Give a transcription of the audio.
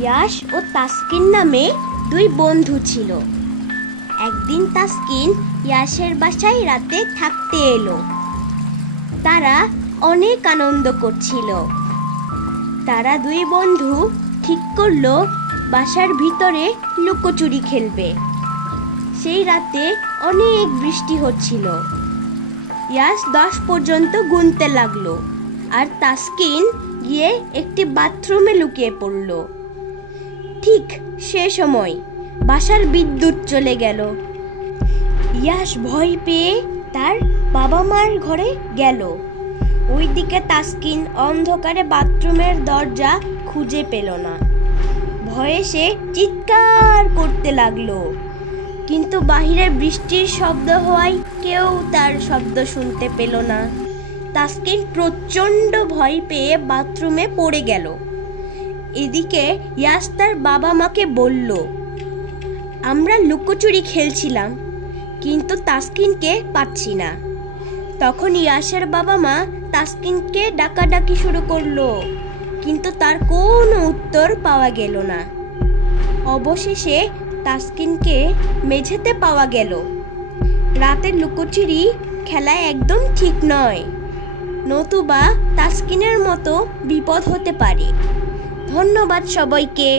ইয়াশ ও তাসকিন নামে দুই বন্ধু ছিল। একদিন তাসকিন ইয়াশের বাসায় রাতে থাকতে এলো। তারা অনেক আনন্দ করছিল। তারা দুই বন্ধু ঠিক করলো বাসার ভিতরে লুকোচুরি খেলবে। সেই রাতে অনেক বৃষ্টি হচ্ছিল। ইয়াশ 10 পর্যন্ত গুনতে লাগলো আর তাসকিন গিয়ে একটি বাথরুমে লুকিয়ে পড়ল। ঠিক সে সময় বাসার বিদ্যুৎ চলে গেল। ইয়াশ ভয় পেয়ে তার বাবা মার ঘরে গেল। ওইদিকে তাসকিন অন্ধকারে বাথরুমের দরজা খুঁজে পেল না। ভয়ে সে চিৎকার করতে লাগলো, কিন্তু বাহিরে বৃষ্টির শব্দ হওয়ায় কেউ তার শব্দ শুনতে পেল না। তাসকিন প্রচণ্ড ভয় পেয়ে বাথরুমে পড়ে গেল। এদিকে ইয়াশ তার বাবা মাকে বলল, আমরা লুকোচুরি খেলছিলাম কিন্তু তাসকিনকে পাচ্ছি না। তখন ইয়াশের বাবা মা তাসকিনকে ডাকাডাকি শুরু করলো, কিন্তু তার কোনো উত্তর পাওয়া গেল না। অবশেষে তাসকিনকে মেঝেতে পাওয়া গেল। রাতের লুকোচুরি খেলা একদম ঠিক নয়, নতুবা তাসকিনের মতো বিপদ হতে পারে। ধন্যবাদ সবাইকে।